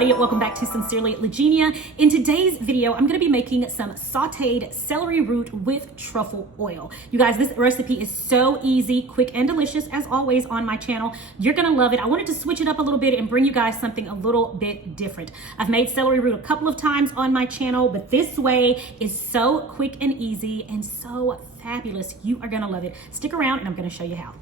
everybody, welcome back to Sincerely Legenia. In today's video, I'm gonna be making some sauteed celery root with truffle oil. You guys, this recipe is so easy, quick, and delicious as always on my channel. You're gonna love it. I wanted to switch it up a little bit and bring you guys something a little bit different. I've made celery root a couple of times on my channel, but this way is so quick and easy and so fabulous. You are gonna love it. Stick around and I'm gonna show you how.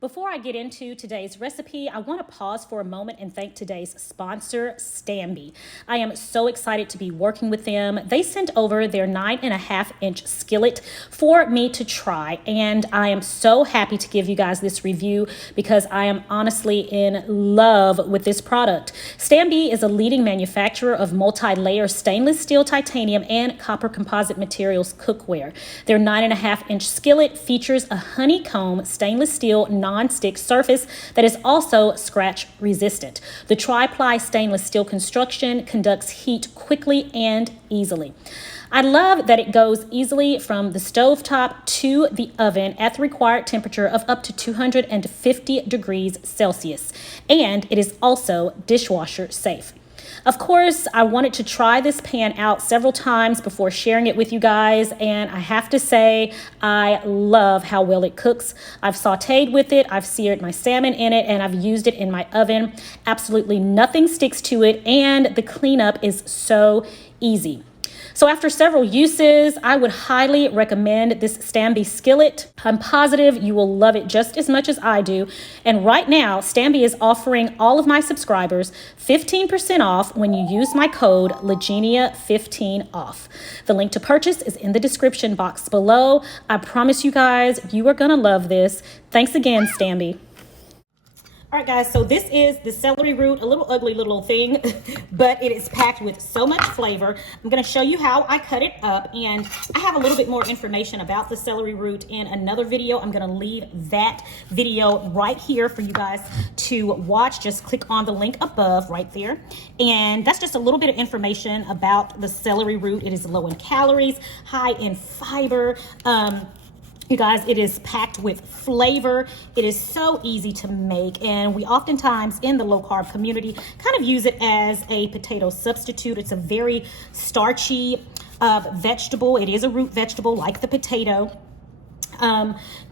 Before I get into today's recipe, I want to pause for a moment and thank today's sponsor, Stanby. I am so excited to be working with them. They sent over their 9.5-inch skillet for me to try, and I am so happy to give you guys this review because I am honestly in love with this product. Stanby is a leading manufacturer of multi-layer stainless steel, titanium, and copper composite materials cookware. Their 9.5-inch skillet features a honeycomb stainless steel non-stick surface that is also scratch resistant. The tri-ply stainless steel construction conducts heat quickly and easily. I love that it goes easily from the stovetop to the oven at the required temperature of up to 250 degrees Celsius, and it is also dishwasher safe. Of course, I wanted to try this pan out several times before sharing it with you guys, and I have to say, I love how well it cooks. I've sauteed with it, I've seared my salmon in it, and I've used it in my oven. Absolutely nothing sticks to it, and the cleanup is so easy. So after several uses, I would highly recommend this Stanby skillet. I'm positive you will love it just as much as I do. And right now, Stanby is offering all of my subscribers 15% off when you use my code Legenia15 off. The link to purchase is in the description box below. I promise you guys, you are gonna love this. Thanks again, Stanby. All right, guys, so this is the celery root, a little ugly little thing, but it is packed with so much flavor. I'm going to show you how I cut it up, and I have a little bit more information about the celery root in another video. I'm going to leave that video right here for you guys to watch. Just click on the link above right there, and that's just a little bit of information about the celery root. It is low in calories, high in fiber. You guys, it is packed with flavor. It is so easy to make, and we oftentimes in the low carb community kind of use it as a potato substitute. It's a very starchy vegetable. It is a root vegetable like the potato.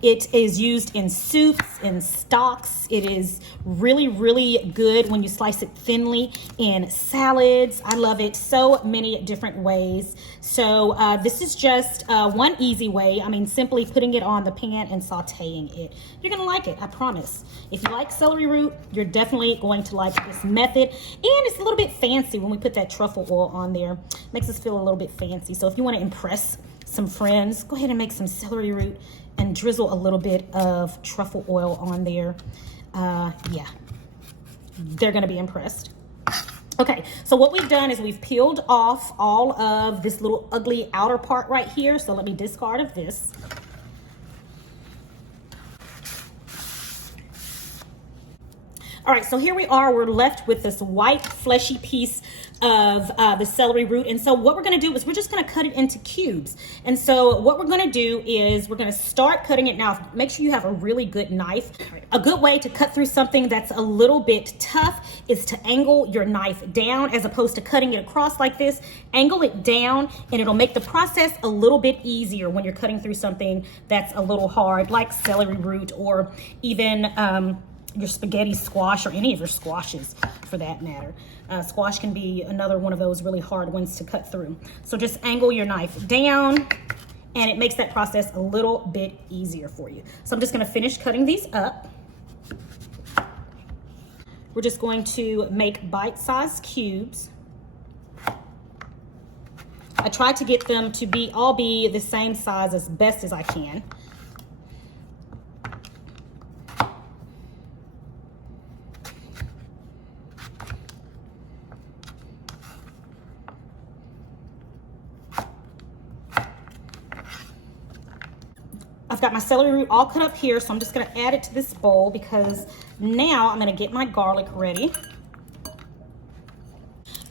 It is used in soups, in stocks. It is really, really good when you slice it thinly in salads. I love it so many different ways. So this is just one easy way. I mean, simply putting it on the pan and sauteing it. You're gonna like it, I promise. If you like celery root, you're definitely going to like this method. And it's a little bit fancy when we put that truffle oil on there. Makes us feel a little bit fancy. So if you wanna impress some friends, go ahead and make some celery root and drizzle a little bit of truffle oil on there. Yeah, they're gonna be impressed. Okay, so what we've done is we've peeled off all of this little ugly outer part right here. So let me discard of this. All right, so here we are. We're left with this white fleshy piece of the celery root. And so what we're gonna do is we're just gonna cut it into cubes. And so what we're gonna do is we're gonna start cutting it. Now, make sure you have a really good knife. A good way to cut through something that's a little bit tough is to angle your knife down as opposed to cutting it across like this. Angle it down and it'll make the process a little bit easier when you're cutting through something that's a little hard, like celery root, or even your spaghetti squash, or any of your squashes for that matter. Squash can be another one of those really hard ones to cut through. So just angle your knife down and it makes that process a little bit easier for you. So I'm just gonna finish cutting these up. We're just going to make bite-sized cubes. I try to get them to all be the same size as best as I can. I've got my celery root all cut up here, so I'm just gonna add it to this bowl because now I'm gonna get my garlic ready.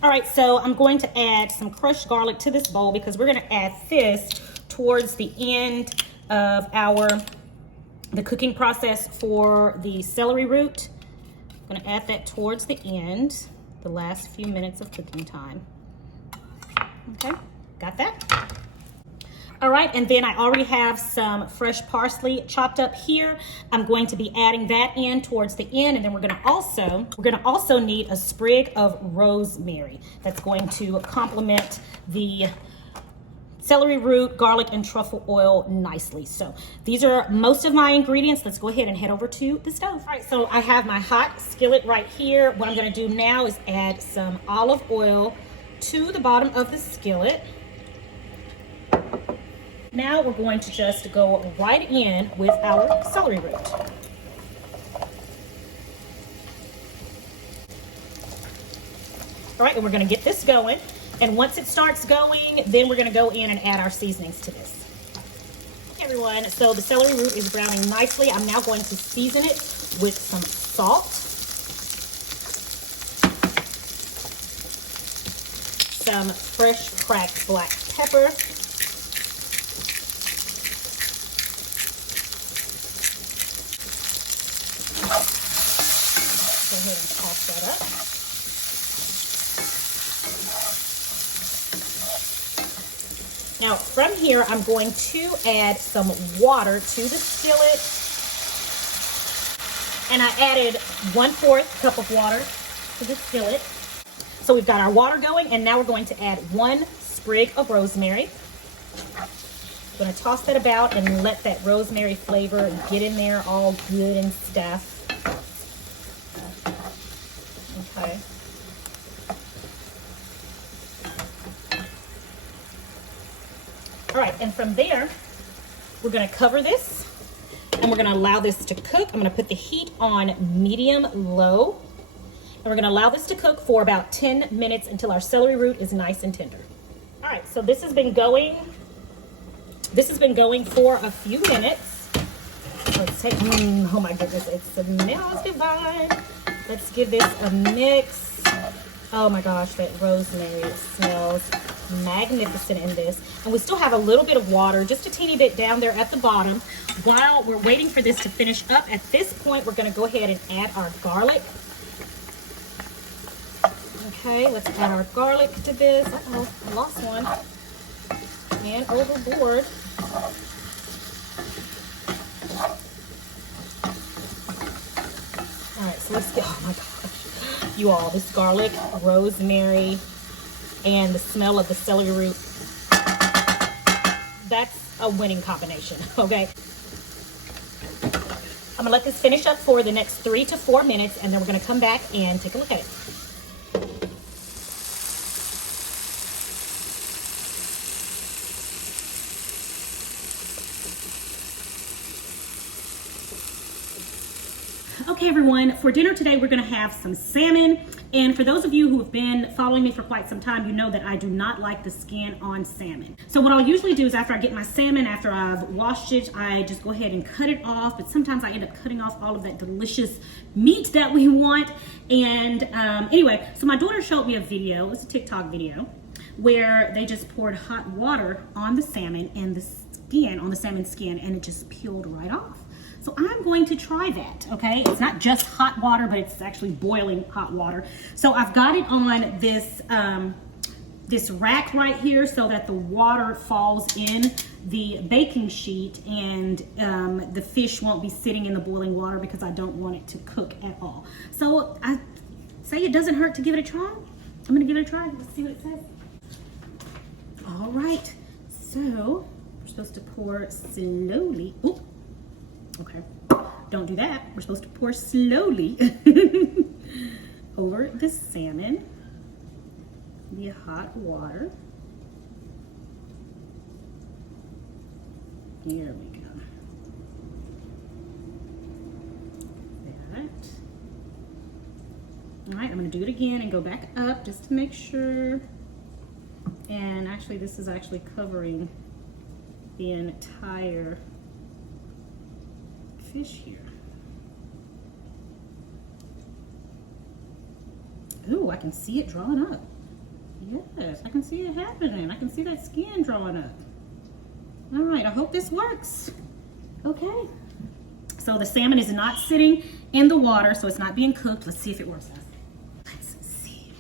All right, so I'm going to add some crushed garlic to this bowl because we're gonna add this towards the end of the cooking process for the celery root. I'm gonna add that towards the end. the last few minutes of cooking time. Okay, got that? All right, and then I already have some fresh parsley chopped up here. I'm going to be adding that in towards the end, and then we're gonna also need a sprig of rosemary. That's going to complement the celery root, garlic, and truffle oil nicely. So these are most of my ingredients. Let's go ahead and head over to the stove. All right, so I have my hot skillet right here. What I'm gonna do now is add some olive oil to the bottom of the skillet. Now we're going to just go right in with our celery root. All right, and we're gonna get this going. And once it starts going, then we're gonna go in and add our seasonings to this. Okay, everyone, so the celery root is browning nicely. I'm now going to season it with some salt, some fresh cracked black pepper, go ahead and toss that up. Now from here, I'm going to add some water to the skillet. And I added 1/4 cup of water to the skillet. So we've got our water going, and now we're going to add 1 sprig of rosemary. I'm gonna toss that about and let that rosemary flavor get in there all good and stuff. Okay. All right, and from there, we're gonna cover this and we're gonna allow this to cook. I'm gonna put the heat on medium-low, and we're gonna allow this to cook for about 10 minutes until our celery root is nice and tender. All right, so this has been going for a few minutes. Let's take, oh my goodness, it smells divine. Let's give this a mix. Oh my gosh, that rosemary smells magnificent in this. And we still have a little bit of water, just a teeny bit down there at the bottom. While we're waiting for this to finish up, at this point, we're gonna go ahead and add our garlic. Okay, let's add our garlic to this. Uh-oh, I lost one. And overboard. All right, so let's get, oh my gosh. You all, this garlic, rosemary, and the smell of the celery root, that's a winning combination, okay? I'm gonna let this finish up for the next 3 to 4 minutes, and then we're gonna come back and take a look at it. Okay everyone, for dinner today we're gonna have some salmon. And for those of you who have been following me for quite some time, you know that I do not like the skin on salmon. So what I'll usually do is after I get my salmon, after I've washed it, I just go ahead and cut it off. But sometimes I end up cutting off all of that delicious meat that we want. And anyway, so my daughter showed me a video, it's a TikTok video, where they just poured hot water on the salmon and the skin, on the salmon skin, and it just peeled right off. So I'm going to try that, okay? It's not just hot water, but it's actually boiling hot water. So I've got it on this, this rack right here so that the water falls in the baking sheet, and the fish won't be sitting in the boiling water because I don't want it to cook at all. So I say it doesn't hurt to give it a try. I'm gonna give it a try. Let's see what it says. All right, so we're supposed to pour slowly. Ooh. Okay, don't do that. We're supposed to pour slowly over the salmon, the hot water. Here we go. That. All right, I'm gonna do it again and go back up just to make sure. And actually, this is actually covering the entire fish here. Ooh, I can see it drawing up. Yes, I can see it happening. I can see that skin drawing up. All right, I hope this works. Okay. So the salmon is not sitting in the water, so it's not being cooked. Let's see if it works. Let's see.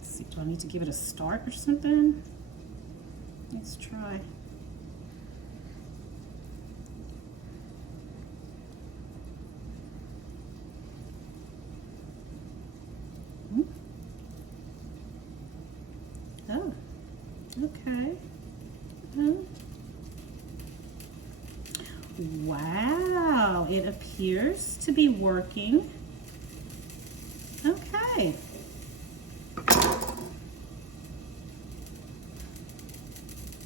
Let's see, do I need to give it a start or something? Let's try. Oh, okay. Wow, it appears to be working. Okay.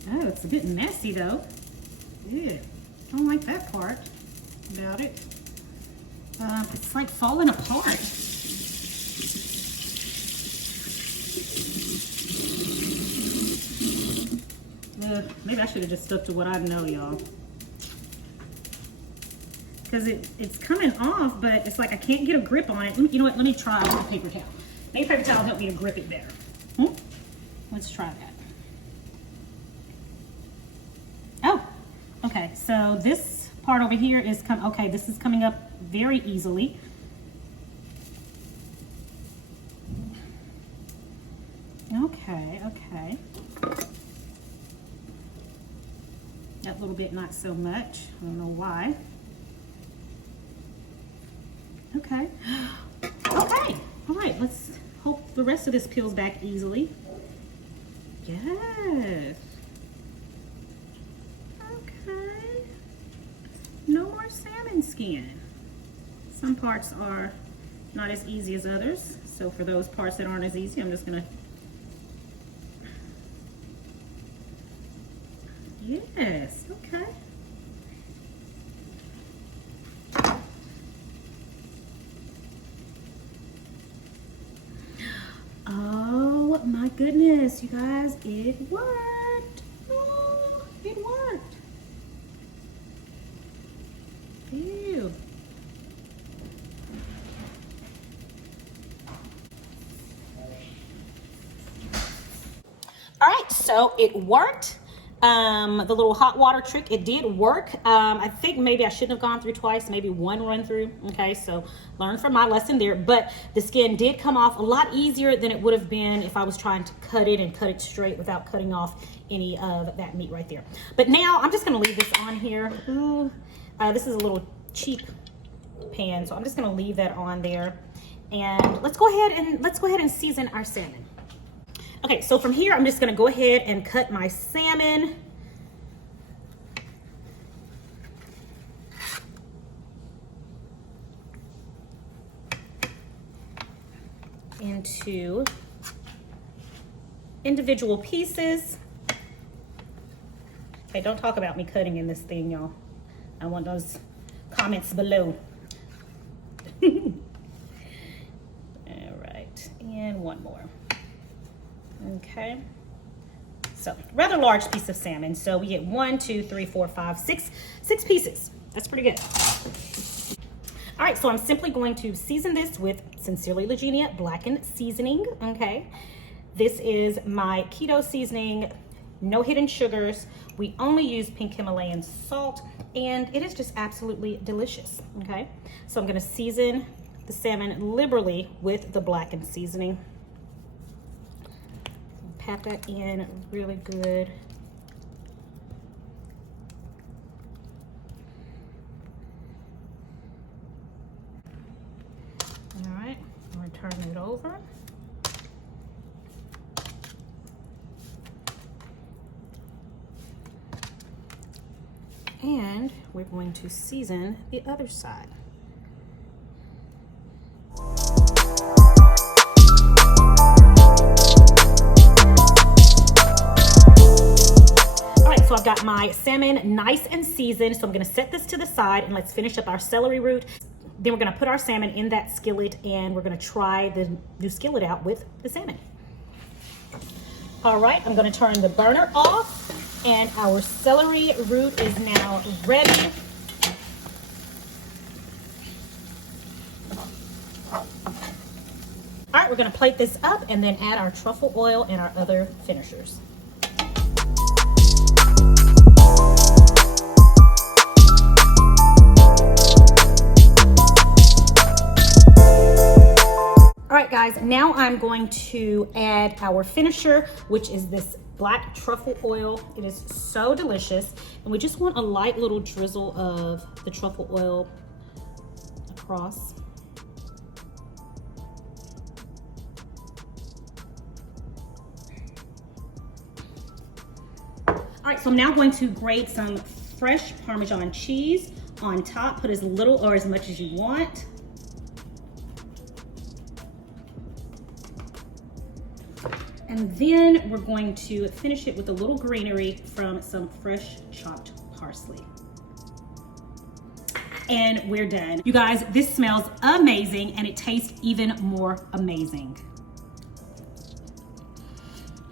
Oh, it's a bit messy though. Yeah, I don't like that part about it. It's like falling apart. Maybe I should have just stuck to what I know, y'all. Because it's coming off, but it's like I can't get a grip on it. You know what? Let me try with a paper towel. Maybe paper towel will help me to grip it better. Let's try that. Oh, okay. So this part over here is okay. This is coming up very easily. Okay, okay. That little bit, not so much. I don't know why. Okay. Okay. All right. Let's hope the rest of this peels back easily. Yes. Okay. No more salmon skin. Some parts are not as easy as others. So for those parts that aren't as easy, I'm just gonna. Yes. Okay. Oh my goodness, you guys, it worked. Oh, it worked. Ew. All right, so it worked. The little hot water trick, it did work. I think maybe I shouldn't have gone through twice, maybe one run through. Okay, so learn from my lesson there. But the skin did come off a lot easier than it would have been if I was trying to cut it and cut it straight without cutting off any of that meat right there. But now I'm just gonna leave this on here. Ooh, this is a little cheap pan, so I'm just gonna leave that on there. And let's go ahead and season our salmon. Okay, so from here, I'm just gonna go ahead and cut my salmon. Into individual pieces. Okay, don't talk about me cutting in this thing, y'all. I want those comments below. All right, and one more. Okay, so rather large piece of salmon. So we get 1, 2, 3, 4, 5, 6 pieces. That's pretty good. All right, so I'm simply going to season this with Sincerely Leginia blackened seasoning. Okay, this is my keto seasoning, no hidden sugars. We only use pink Himalayan salt, and it is just absolutely delicious. Okay, so I'm going to season the salmon liberally with the blackened seasoning. Pat that in really good. All right, I'm gonna turn it over. And we're going to season the other side. So I've got my salmon nice and seasoned. So I'm gonna set this to the side and let's finish up our celery root. Then we're gonna put our salmon in that skillet and we're gonna try the new skillet out with the salmon. All right, I'm gonna turn the burner off and our celery root is now ready. All right, we're gonna plate this up and then add our truffle oil and our other finishers. All right, guys. guys, now I'm going to add our finisher, which is this black truffle oil. It is so delicious. And we just want a light little drizzle of the truffle oil across. All right, so I'm now going to grate some fresh Parmesan cheese on top. Put as little or as much as you want. And then we're going to finish it with a little greenery from some fresh chopped parsley. And we're done. You guys, this smells amazing and it tastes even more amazing.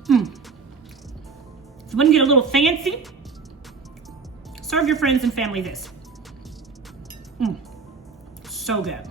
If you want to get a little fancy, serve your friends and family this. So good.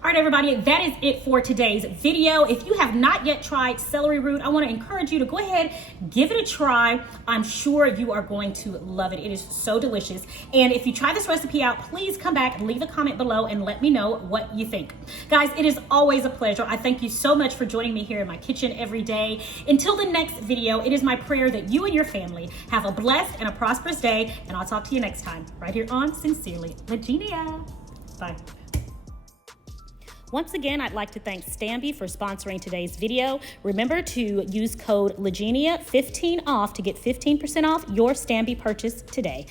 All right, everybody, that is it for today's video. If you have not yet tried celery root, I want to encourage you to go ahead, give it a try. I'm sure you are going to love it. It is so delicious. And if you try this recipe out, please come back, leave a comment below, and let me know what you think. Guys, it is always a pleasure. I thank you so much for joining me here in my kitchen every day. Until the next video, it is my prayer that you and your family have a blessed and a prosperous day, and I'll talk to you next time right here on Sincerely Legenia. Bye. Once again, I'd like to thank Stanby for sponsoring today's video. Remember to use code Legenia15 off to get 15% off your Stanby purchase today.